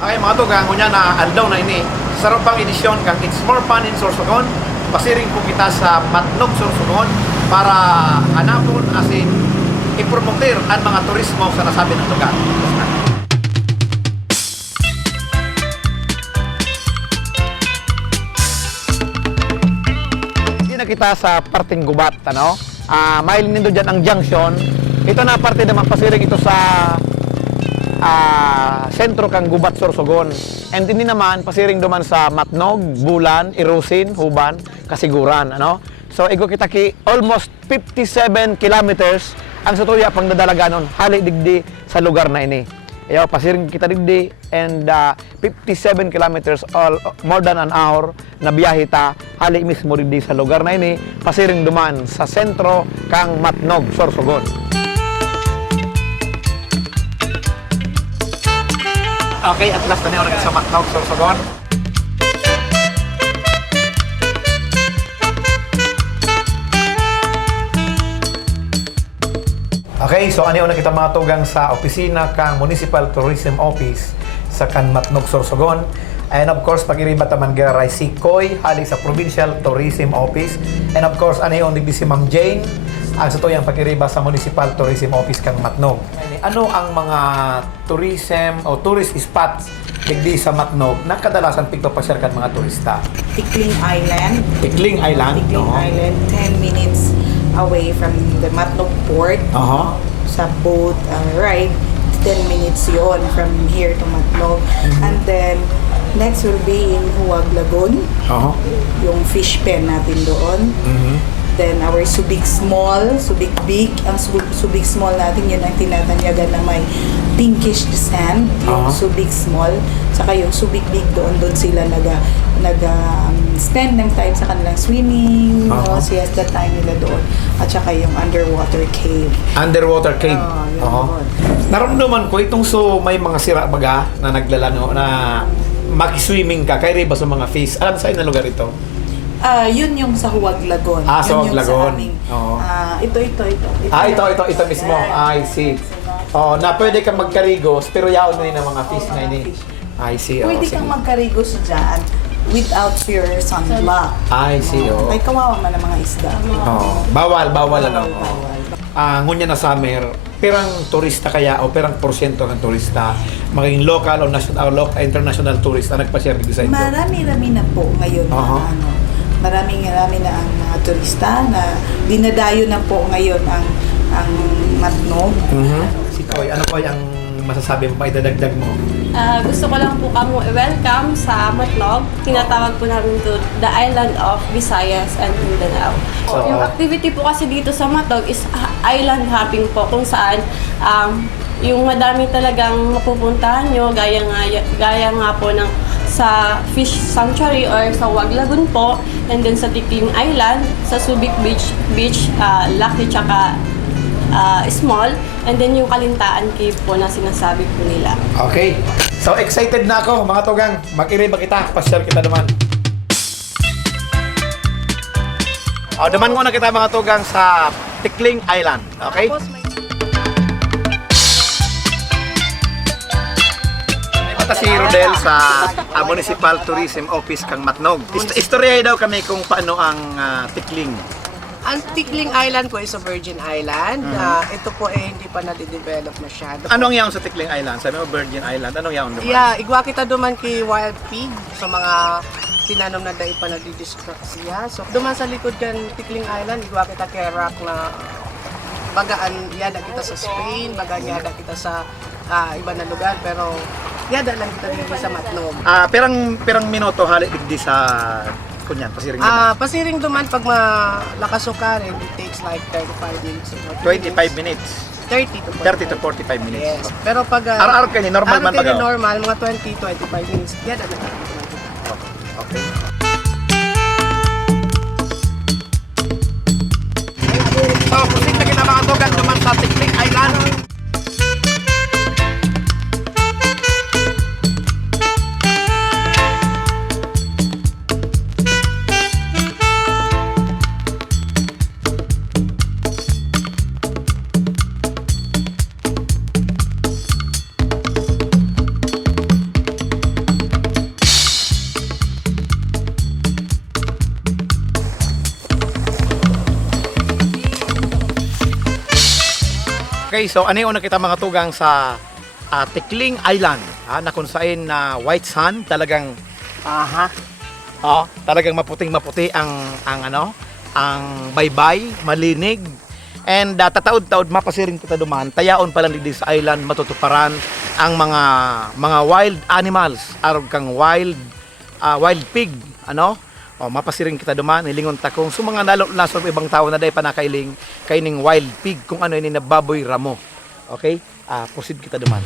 Okay, mga tugang, kunya na aldaw na ini. Sarap pang edisyon kang It's More Fun in Sorsogon. Pasiring po kita sa Matnog, Sorsogon para hanapon asin ipromoter ang mga turismo sa nasabi ng lugar. Hindi na kita sa parting gubat, ano? Mailin nito dyan ang junction. Ito na parte naman pasiring ito sa sentro kang Gubat, Sorsogon. And hindi naman pasiring duman sa Matnog, Bulan, Irusin, Huban, Kasiguran, ano? So igo kita ki almost 57 kilometers ang sutuya pang dadalaganon hali digdi sa lugar na ini. Ayaw pasiring kita digdi and 57 kilometers all more than an hour na biyahe ta hali mismo digdi sa lugar na ini pasiring duman sa sentro kang Matnog, Sorsogon. Okay, at last na niyo sa Matnog, Sorsogon. Okay, so ano na kita mga tugang sa opisina kang Municipal Tourism Office sa kan Matnog, Sorsogon. And of course, pag-iriba taman gira si Koy, hali sa Provincial Tourism Office. And of course, ano yung digdi si Ma'am Jane, ang sa tuyang pag-iriba sa Municipal Tourism Office kang Matnog. Ano ang mga tourism o tourist spots digdi sa Matnog na kadalasan pigpapasyal kan mga turista? Tikling Island. Tikling Island? Tikling Island, 10 minutes away from the Matnog port. Sa boat ride, 10 minutes yon from here to Matnog. And then, next will be in Huwag Lagoon. Yung fish pen natin doon. Then our Subic Small, Subic Big. Ang Subic Small natin, yun ang tinatanyagan na may pinkish sand, yung Subic Small. Saka yung Subic Big doon sila spend ng time sa kanilang swimming, no? Siesta time nila doon. At saka yung underwater cave. Underwater cave? Yun. Naramdaman ko itong may mga sira baga na naglalano na makiswimming ka kay riba sa mga fish. Alam sa'yo na lugar ito? Yun yung sa Huwag Lagoon. Sa Huwag Lagoon. Ito mismo. I see. Na pwede kang magkarigos pero yaon na rin ang mga fish na ini. I see. Pwede kang magkarigos dyan without your sunblock. I see. Ay, kawawa man ang mga isda. Bawal ano. Bawal. Ngunya na summer, perang turista kaya o perang porsyento ng turista, maging local o international tourist na nagpa-share dito sa inyo? Marami-rami na po ngayon na Marami na ang mga turista na dinadayo na po ngayon ang Matnog. Si Koy, ano po ang masasabi mo, maidadagdag mo? Gusto ko lang po kamo i-welcome sa Matnog. Tinatawag po namin to the Island of Visayas and Mindanao. Yung activity po kasi dito sa Matnog is island hopping po kung saan yung madami talagang mapupuntahan nyo gaya nga po ng sa Fish Sanctuary or sa Huwag Lagoon po, and then sa Tikling Island, sa Subic Beach, Lucky tsaka Small, and then yung Kalintaan Cave po na sinasabi po nila. Okay. So excited na ako mga tugang. Mag-iriba kita, pasyal kita naman. Naman ko na kita mga tugang sa Tikling Island. Okay? Si Rodel sa Municipal Tourism Office kang Matnog. Istoryahin daw kami kung paano ang Tikling. Ang Tikling Island po is a virgin island. Ito po hindi pa nade-develop masyado. Anong yaon sa Tikling Island? Sabi mo Virgin Island. Anong yaon naman? Yeah, igwa kita duman kay wild pig sa mga tinanom na dahil pa nadi-destruct siya. So duman sa likod kan Tikling Island, igwa kita kay rock na bagaan yada kita sa Spain, bagaan yada kita sa iba na lugar, pero yada lang kita dito sa Matnog. Perang minuto halik digdi sa kunyan, pasiring duman? Pasiring duman pag malakasukarin, it takes like 35 minutes. 25 minutes? 30 to 45 minutes. Yes. Pero pag araw-araw kayo, normal man pag normal, mga 20-25 minutes. Yada lang. Okay. So, proceed na kita mga tugan duman sa Tikling Island. Okay, so ano yung nakita mga tugang sa Tikling Island, na kung saan na white sand, talagang talagang maputing-maputi ang baybay, malinig. And tataod-taod mapasiring kita duman, tayaon pa lang di sa island matutuparan ang mga wild animals, arog kang wild pig, mapasiring kita duman, hilingon ta kung so mga nasor ibang tao na day pa nakailing kaining wild pig kung ano ini na baboy ramo. Okay? Proceed kita duman.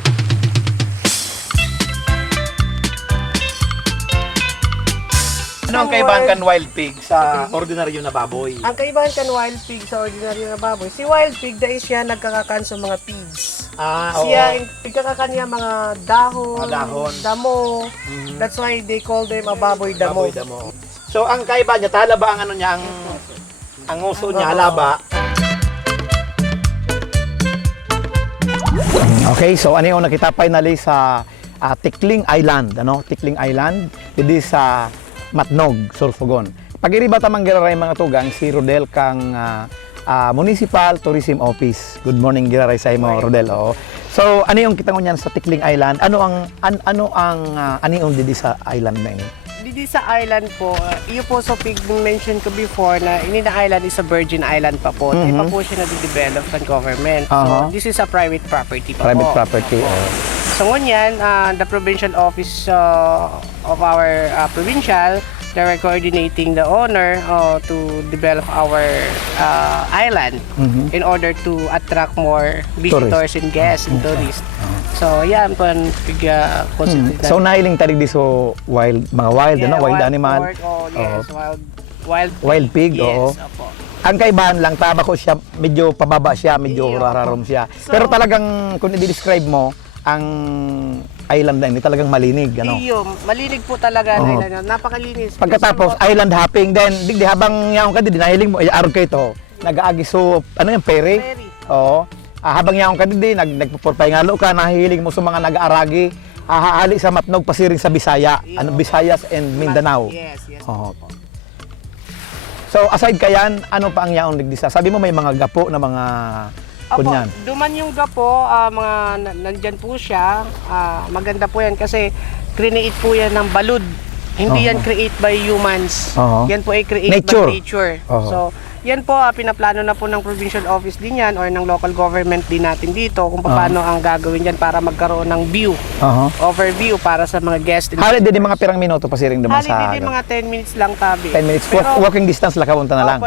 Ano ang kaibahan kan wild pig sa ordinaryo na baboy? Ang kaibahan kan wild pig sa ordinary na baboy, si wild pig dahil siya nagkakakan sa mga pigs. Siya nagkakakan niya mga dahon, damo. That's why they call them a baboy damo. Baboy damo. So ang kaibahan niya, talaba ang ano niya, ang uso niya, halaba. Okay, so ano yung nakita finally sa Tikling Island, Tikling Island, dito sa Matnog, Sorsogon. Pag-iriba tamang giraray mga tugang, si Rodel kang Municipal Tourism Office. Good morning giraray sa imo, Rodel. Oo. So, ano yung kita niyan sa Tikling Island? Ano ang didi sa island na ini? Didi sa island po, iyo po sa mention ko before na ini na island is a virgin island pa po. Hindi pa po siya na-develop ng government. So, this is a private property pa Private po. property. So ngunyan, the provincial office of our provincial, they're coordinating the owner to develop our island in order to attract more visitors and guests and tourists. So yan po ang So nahiling tarig di so mga wild animal. Yes, wild pig, yes, oo. opo. Ang kaibahan lang, tama ko siya, medyo pababa siya, medyo rarom siya. Pero talagang, kung i-describe mo, ang island na ini talagang malinig, Iyo, malinig po talaga ang island. Napakalinis. Pagkatapos, island hopping, then, digdi habang yaong ka, di nahiling mo, arog kayo to, nag-aagi so, ferry? Ferry. Oo. Habang yaong ka, di, nagpupurpay ngalo ka, nahihiling mo sa mga nag-aaragi, haali sa Matnog, pasiring sa Bisaya, Visayas and Mindanao. Yes. Oo. So, aside kayan, ano pa ang yaong digdi sa? Sabi mo may mga gapo na mga kunyan. Duman yung gapo, nandyan po siya. Maganda po yan kasi create po yan ng balud. Hindi yan create by humans. Yan po ay create by nature. So, yan po, pinaplano na po ng provincial office din yan or ng local government din natin dito kung paano ang gagawin yan para magkaroon ng view, overview para sa mga guests. Hali din mga pirang minuto pasiring duman sa... Hali din mga 10 minutes lang tabi. 10 minutes, walking distance lang kapunta na lang.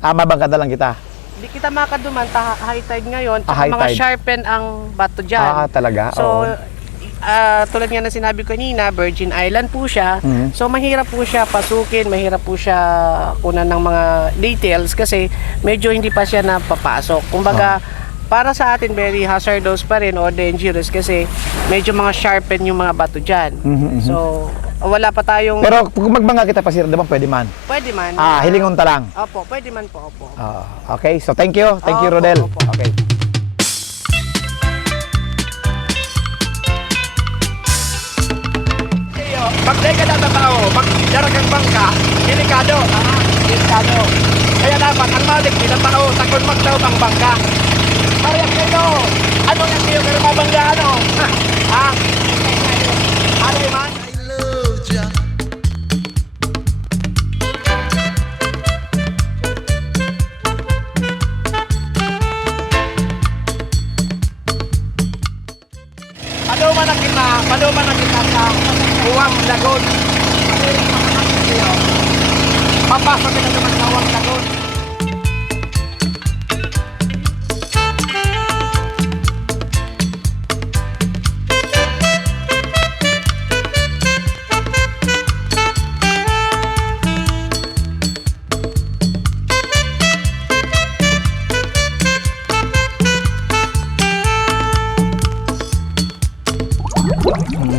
Mabangkada lang kita. Di kita makaduman, high tide ngayon, high mga tide. sharpen ang bato dyan. Talaga? So, tulad nga na sinabi ko kanina, Virgin Island po siya. So, mahirap po siya pasukin, mahirap po siya kunan ng mga details kasi medyo hindi pa siya napapasok. Kumbaga, para sa atin, very hazardous pa rin o dangerous kasi medyo mga sharpen yung mga bato dyan. So, wala pa tayong... Pero kung magbangga kita pasira, diba pwede man? Pwede man. Hilingon ta lang? Opo, pwede man po. Opo. Okay, so thank you. Thank you, Opo, Rodel. opo. Okay. Pag ka na tao, pag daragang bangka, delikado. Delikado. Kaya dapat, ang malik nila tao, takon magdaw ang bangka. Kaya kayo, ano yung kayo pero mabangga, Ano man? Paluman na kita sa Huwag Lagoon. Papasok ka na naman sa Huwag Lagoon.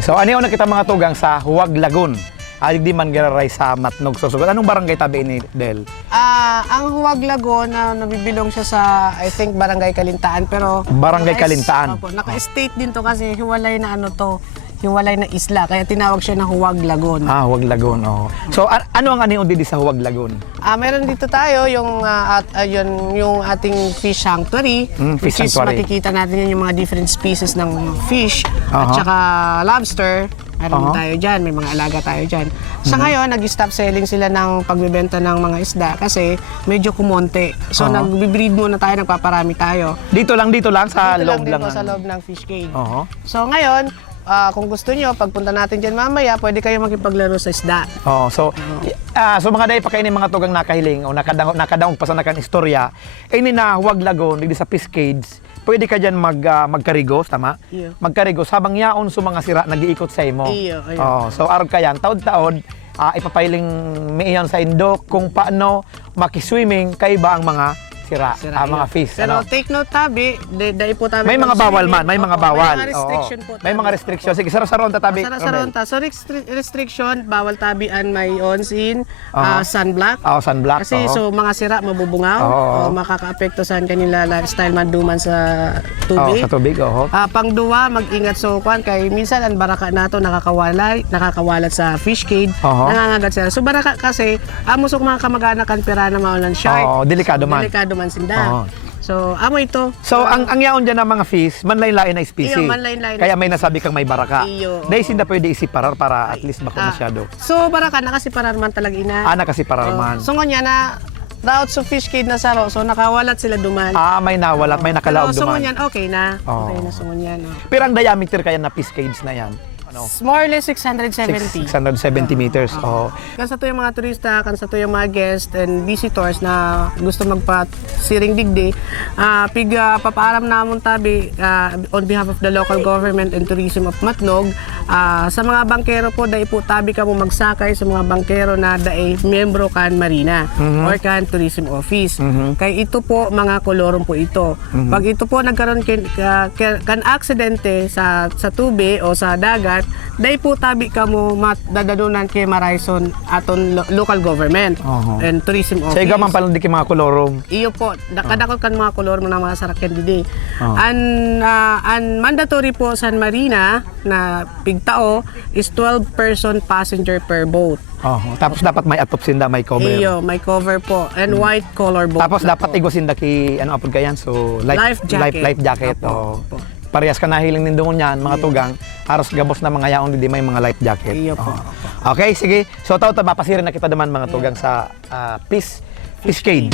So ano yung nakita mga tugang sa Huwag Lagoon? Alig di man giraray sa Matnog, Sorsogon. Anong barangay tabi ni Del? Ang Huwag Lagoon, nabibilong siya sa, I think, Barangay Kalintaan. Pero Barangay Kalintaan. Naka-state din to kasi hiwalay na hiwalay na isla, kaya tinawag siya na Huwag Lagoon. Huwag Lagoon, oo. So, ano ang anion dito sa Huwag Lagoon? Meron dito tayo yung yung ating fish sanctuary, Fish which is sanctuary. makikita natin yung mga different species ng fish at saka lobster. Meron tayo dyan, may mga alaga tayo dyan. Sa ngayon, nag-stop selling sila ng pagbebenta ng mga isda kasi medyo kumonte. So, nag-breed muna tayo, nagpaparami tayo. Dito lang sa Dito loob lang lang. dito sa loob ng fish cage. Oo. So, ngayon, kung gusto nyo, pagpunta natin dyan mamaya, pwede kayo makipaglaro sa isda. Oh, so mga day pakainin mga tugang nakahiling o nakadaong pa sa nakan istorya, ini na Huwag Lagoon dito sa fish cage. Pwede ka diyan magkarigos, tama? Iyo. Magkarigos habang yaon sa mga sira nagiikot sa imo. Iyo, iyo. Oh, so arog ka yan taod-taod ipapailing miiyan sa indok kung paano makiswimming kay ba ang mga sira, mga fish. Pero ano? take note tabi, dahil po tabi. May mga bawal man, may mga bawal. May mga restriction Oo. po. May mga restriction. Sige, saron tatabi. Saron ta. So restriction, bawal tabian may onsin, sunblock. Sunblock. Kasi so mga sira mabubungaw o makakaapekto sa kanila lifestyle manduman sa tubig. Sa tubig, oo. Pangduwa, mag-ingat so kwan kay minsan ang baraka nato nakakawalat sa fish cage, nangangagat sila. So baraka kasi amo sok mga kamag-anak kan pera na maulan shark. Oo, delikado man. Delikado man sinda. So amo ito. So ang yaon dyan ng mga fish, manlain-lain na species. Iyo, manlain-lain na Kaya may nasabi kang may baraka. Iyo. Dahil hindi pwede isiparar para at least bako masyado. So baraka nakasiparar man talaga ina. Kasi parar man. So ngonya na route sa fish cage na saro, so nakawalat sila duman. May nawalat, may nakalaog Pero duman. sungon yan, okay na. Oo. Okay na sungon yan. Pero ang diameter kaya na fish cage na yan? Ano? More or less 670. 670 meters. Kansa to yung mga turista, kansa to yung mga guests and visitors na gusto magpa-siring digdi, papaaram namon tabi on behalf of the local government and tourism of Matnog, sa mga bangkero po, dahil po tabi ka mo magsakay sa mga bangkero na dahil membro kan Marina or kan Tourism Office. Kay ito po, mga kolorong po ito. Pag ito po nagkaroon kan aksidente sa tubi o sa dagat, dahil po tabi ka mo dadadunan kay Maraison aton local government and tourism office. Sa iga man pala di mga kolorom. Iyo po, kadakot kan mga kolor mo na mga saraken didi. Ang mandatory po sa Marina na pigtao is 12-person passenger per boat. Tapos dapat may atop sinda, may cover. Iyo, may cover po and white color boat. Tapos na dapat po. igosin daki apod kayan, so Life jacket. life jacket. Opo. Parehas ka nahiling nindungon yan, mga tugang, aros gabos na mga yaon, hindi may mga life jacket. Iyo po. Okay, sige. So, mapasirin na kita naman mga tugang sa fish cage.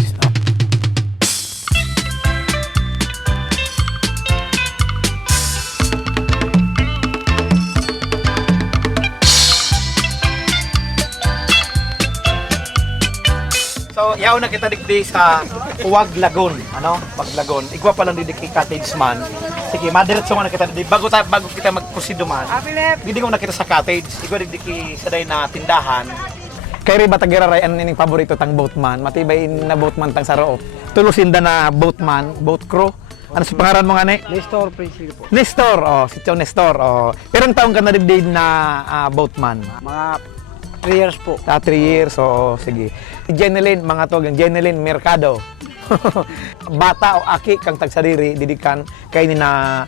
So, yaw na kita digdi sa Huwag Lagoon, Huwag Lagoon. Igwa pa lang digdi kay cottage man. Sige, madiretso nga na kita digdi. Bago kita magpusido man. Digdi ko na kita sa cottage. Igwa digdi kay saday na tindahan. Kay rin batagiraray ang nining paborito tang boatman. Matibay na boatman tang saroob. Tulusinda na boatman, boat crew. Ano sa pangaran mo nga ni? Nestor Principe po. Nestor, si Chow Nestor. Pero ang taong ka na digdi na boatman? Mga 3 years po. 3 years, sige. Jeneline, mga togang, Jeneline Mercado. Bata o aki kang tagsadiri, didikan, kay na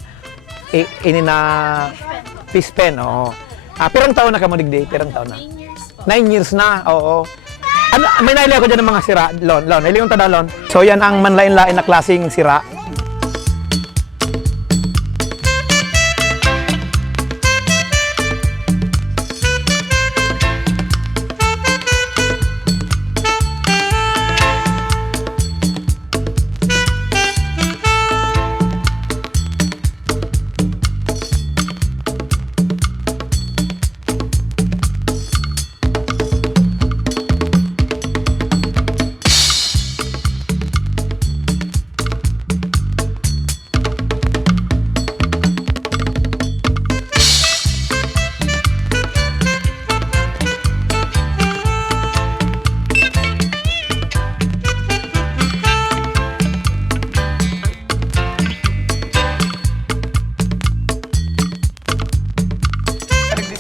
fish pen, pirang taon na ka mo digdi? Pirang taon na? 9 years na, oo. Ano, may naili ako dyan ng mga sira, Lon, hiling yung tada, Lon. So yan ang manlain-lain na klaseng sira.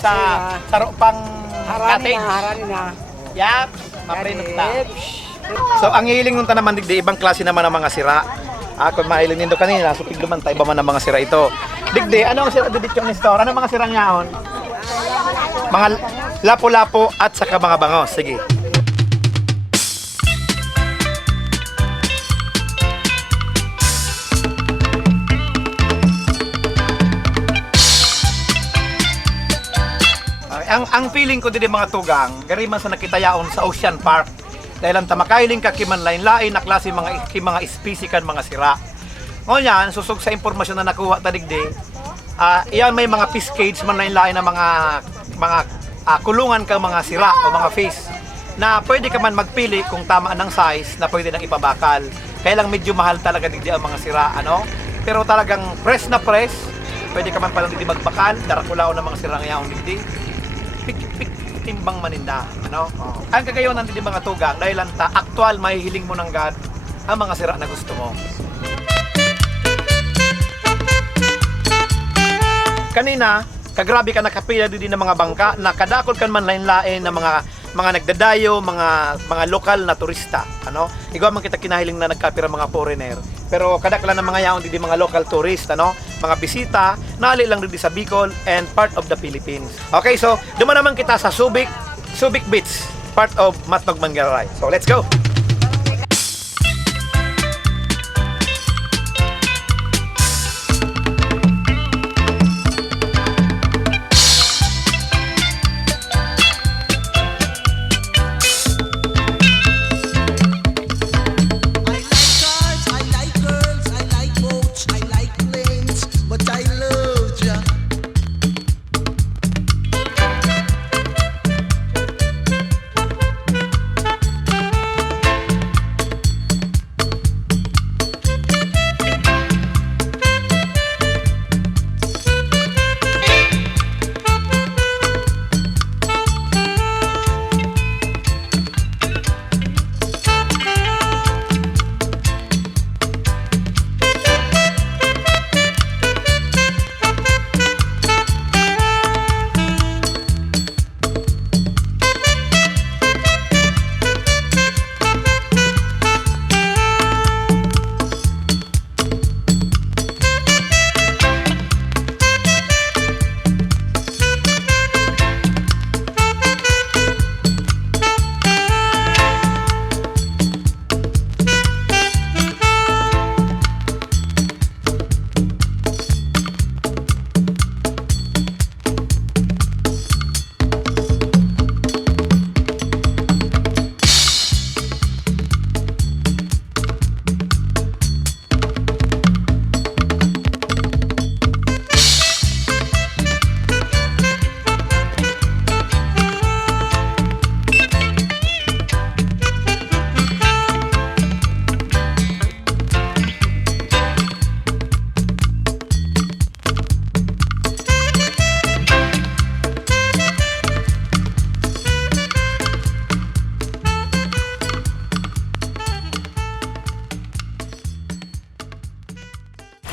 Sa pang cottage. Harani na. Yap, maprinot ta. So ang hiling nung naman digdi ibang klase naman ng mga sira. Ako mahiling nindo kanina, so pigluman tayo ba man ang mga sira ito. Digdi, ano ang sira dito ni store? Ano mga sirang yaon? Mga lapo-lapo at saka mga bangos. Sige. Ang feeling ko dito mga tugang, gari man sa nakitayaon sa Ocean Park. Dahil ang tamakailing ka kiman lain-lain na klase mga espesikan mga sira. Ngunyan, susog sa impormasyon na nakuha tadigdi, iyan may mga fish cage man lain-lain na mga kulungan kang mga sira o mga fish na pwede ka man magpili kung tama ng size na pwede nang ipabakal. Kaya lang medyo mahal talaga digdi ang mga sira, ano? Pero talagang fresh na fresh, pwede ka man palang digdi magbakal, darakulao ng mga sirang yaong digdi. Timbang maninda, ano? Ang kagayon ng mga tugang dahil lanta aktual mahihiling mo ng God ang mga sira na gusto mo. Kanina, kagrabe ka nakapila din ng mga bangka na kadakol kan man lain-lain na mga nagdadayo, mga lokal na turista, ano? Igaw man kita kinahiling na nagkapira mga foreigner. Pero kadaklan ng mga yaon di mga local tourist, ano? Mga bisita, nali lang din sa Bicol and part of the Philippines. Okay, so duman naman kita sa Subic Beach, part of Matnog Mangaray. So let's go.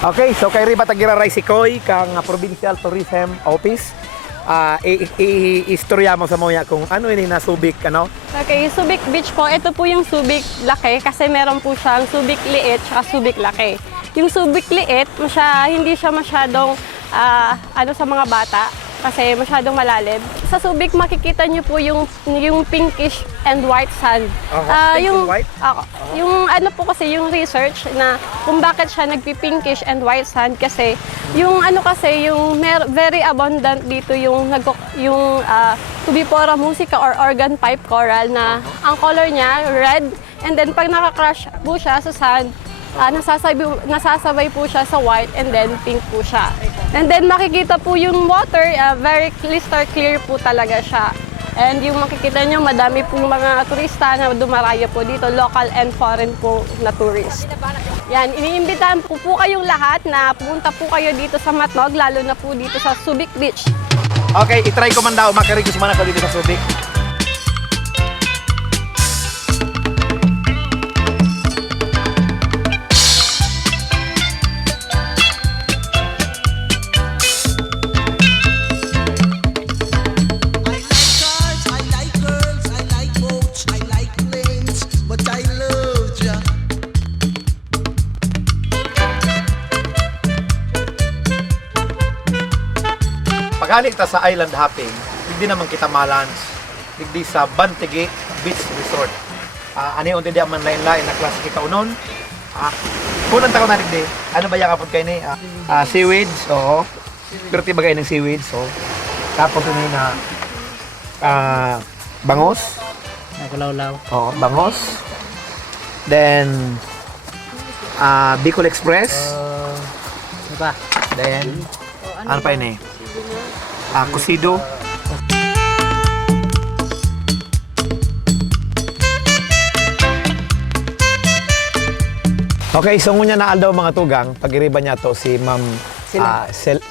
Okay, so kay Riba Tagira Ray Sikoy kang Provincial Tourism Office. Istorya mo sa moya kung ano ini na Subic, ano? Okay, Subic Beach po, ito po yung Subic laki kasi meron po siyang Subic liit at Subic laki. Yung Subic liit, hindi siya masyadong sa mga bata kasi masyadong malalim. Sa Subic makikita niyo po yung pinkish and white sand. Pink and white? Yung ano po kasi yung research na kung bakit siya nagpi-pinkish and white sand kasi yung very abundant dito yung Tubipora musica or organ pipe coral na ang color niya red, and then pag naka-crush po siya sa sand, nasasabay po siya sa white and then pink po siya. And then makikita po yung water, very crystal clear po talaga siya. And yung makikita nyo, madami pong mga turista na dumarayo po dito, local and foreign po na tourist. Yan, iniimbitahan po kayong lahat na pumunta po kayo dito sa Matnog, lalo na po dito sa Subic Beach. Okay, itry ko man daw, makarigis man ako dito sa Subic. Naali ta sa island hopping, hindi naman kita malans. Digdi sa Bantigi Beach Resort. Ani unti di man lain-lain na klase kita unon. Kunang taon na digdi. Ano ba yung kapod kayo ni? Seaweeds, oo. Pero ti bagay ng seaweeds, so. Tapos ini na bangos. Nakulawlaw. Oo, bangos. Then Bicol Express. Ano pa? Then ano pa ini? Kusido. Okay, so ngunya na aldaw mga tugang, pag-iriba niya to si Ma'am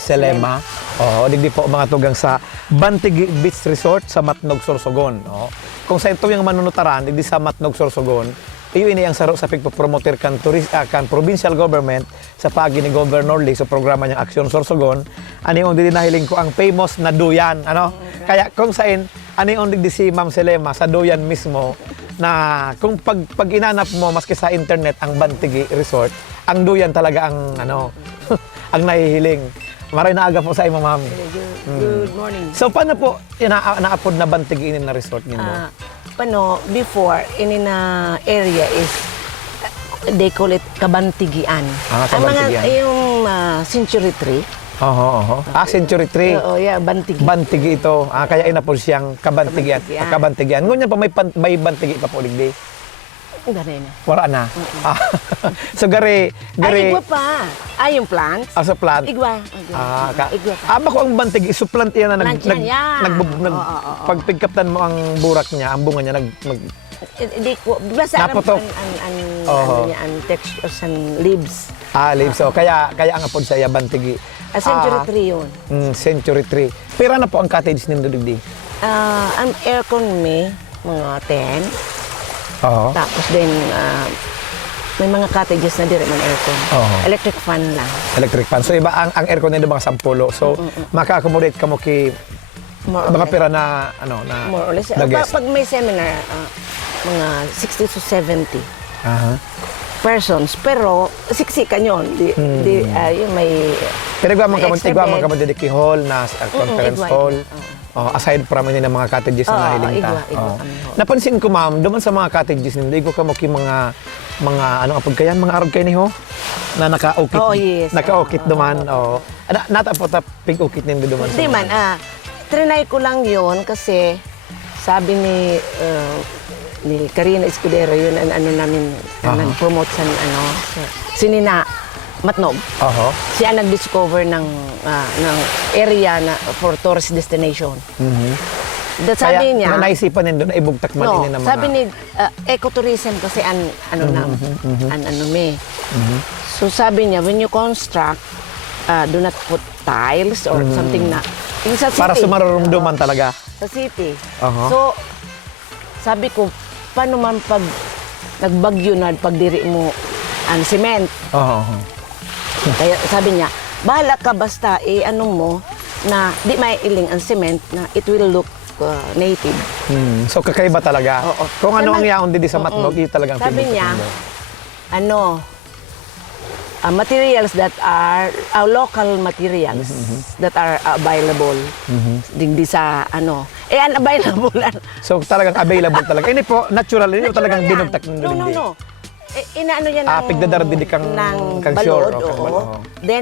Selema. Oo, digdi po mga tugang sa Bantigi Beach Resort sa Matnog, Sorsogon. Oo. Kung sa ito yung manunutaran, digdi sa Matnog, Sorsogon, iyo ini ang saro sa pagpromoter kan provincial government sa pagi ni Governor Lee sa programa niyang Aksyon Sorsogon. Ani on din nahiling ko ang famous na duyan, ano? Kaya kung sain ani on digdi si Ma'am Selema sa duyan mismo na kung pag inanap mo maski sa internet ang Bantigi Resort, ang duyan talaga ang ano ang nahihiling. Maray na aga po sa imo, ma'am. Good morning. So paano po na-upload na Bantigi inin na resort nindo? Before, in na area is, they call it Kabantigian. Kabantigian. Yung Century Tree. Oo. Century Tree. Oo, yeah, Bantigi. Bantigi ito. Kaya ina po siyang Kabantigian. Kabantigian. Ngunya pa may Bantigi pa po ligdi. Ganun na. Wala na. So gari Ay, igwa pa. Yung plants. sa plant. Igwa. Igwa pa. Ama ko ang Bantigi, suplant yan na Plant yan, yeah. pagpigkaptan mo ang burak niya, ang bunga niya Hindi ko, basta Naputok. ang texture sa leaves. leaves. So kaya ang apod sa iya Bantigi. Century Tree yun. Century Tree. Pira na po ang cottage nindo digdi. Ang aircon may mga 10. Oo. Tapos din, may mga cottages na dire man aircon. Electric fan lang. Electric fan. So iba ang aircon nito mga 10. So maka-accommodate ka mo ki mga pira na ano na More or less. the guest. Pag may seminar, mga 60 to 70 persons. Pero siksikan yun. Yung may Pero igwa man extra ka bed. mo hall na conference igwa. hall. Aside from yun ng mga cottages na nahiling ta. igwa. Napansin ko, ma'am, duman sa mga cottages nindo, igwa ka mo ki mga ano apod kayan, mga arog kayo ni ho na naka-ukit. Yes. Naka-ukit duman. Natapot pig-ukit nindo duman. Hindi man, trinay ko lang yun kasi sabi ni Karina Escudero, yun ang ano namin, nag-promote sa Sinina Matnog. Siya nag-discover ng area na for tourist destination. Sabi Kaya niya, naisipan nindo na ibugtak man ini ng mga... sabi ni ecotourism kasi So sabi niya, when you construct, do not put tiles or something na. Yung sa city, para sumarurumduman talaga. sa city. Aha. So, sabi ko, paano man pag nagbagyo na, pagdiri mo ang cement. Kaya sabi niya, bahala ka basta ano mo na di may iling ang cement na it will look native. So kakaiba talaga. Oo. Kung ano ang Sabi- yaon din sa Matnog, yun talagang Sabi pinunta niya, nindo. materials that are local materials that are available digdi sa unavailable. So talagang available talaga. Ini po, natural. Ini po talagang binugtak nindo. No. Inaano yan pigdadar din kang balod, sure. oo. Then,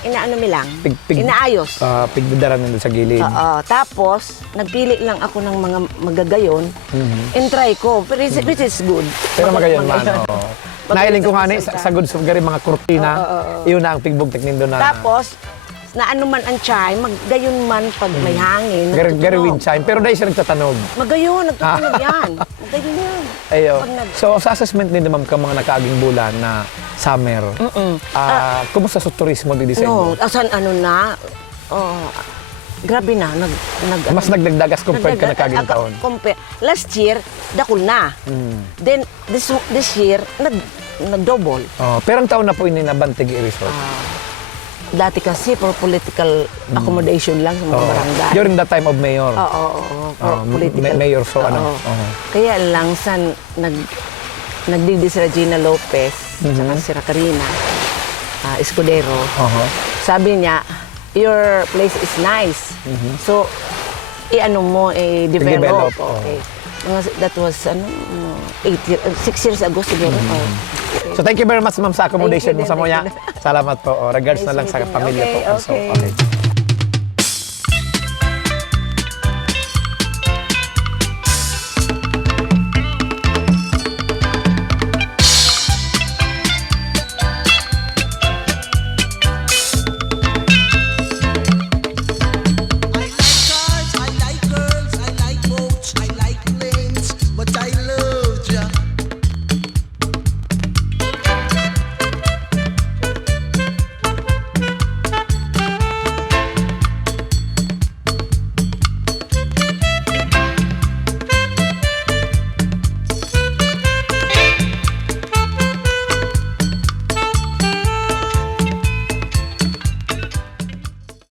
inaano mi lang, Pig- inaayos. Pigdadaran nindo sa gilid. Tapos, nagpili lang ako ng mga magagayon, and try ko, which is good. Pero magayon man. Nahiling ko nga ni, sa- sa good gari mga kurtina, yun na ang pigbugtak nindo na. Tapos, na ano man ang chime, maggayon man pag may hangin. Gari nagtutunog. wind chime. Pero dahil siya nagtatanog. Magayon, nagtutunog yan. Magayon yan. Ayo. Pag nag- So, sa assessment ni ma'am ka mga nakaaging bulan na summer, kumusta sa turismo dito sa No, inyo? asan grabe na, Mas nagdagdagas compared ka nakaaging taon. Last year, dakol na. Then, this year, nag-double. Pero ang taon na po ini na Bantigi Resort. Dati kasi for political accommodation lang sa mga barangay. During the time of mayor. Oo. For political. Mayor, so ano. Oo. Kaya lang sa nagdigdi si Regina Lopez, saka si Karina Escudero, sabi niya, your place is nice. So, i-ano mo, I-develop, develop. Okay. That was, 6 years ago siguro. Oh. So thank you very much ma'am sa accommodation Thank mo you sa din, Moya. thank you. Salamat po. Regards na lang sa Nice meeting you. pamilya po. Okay, So, okay. okay.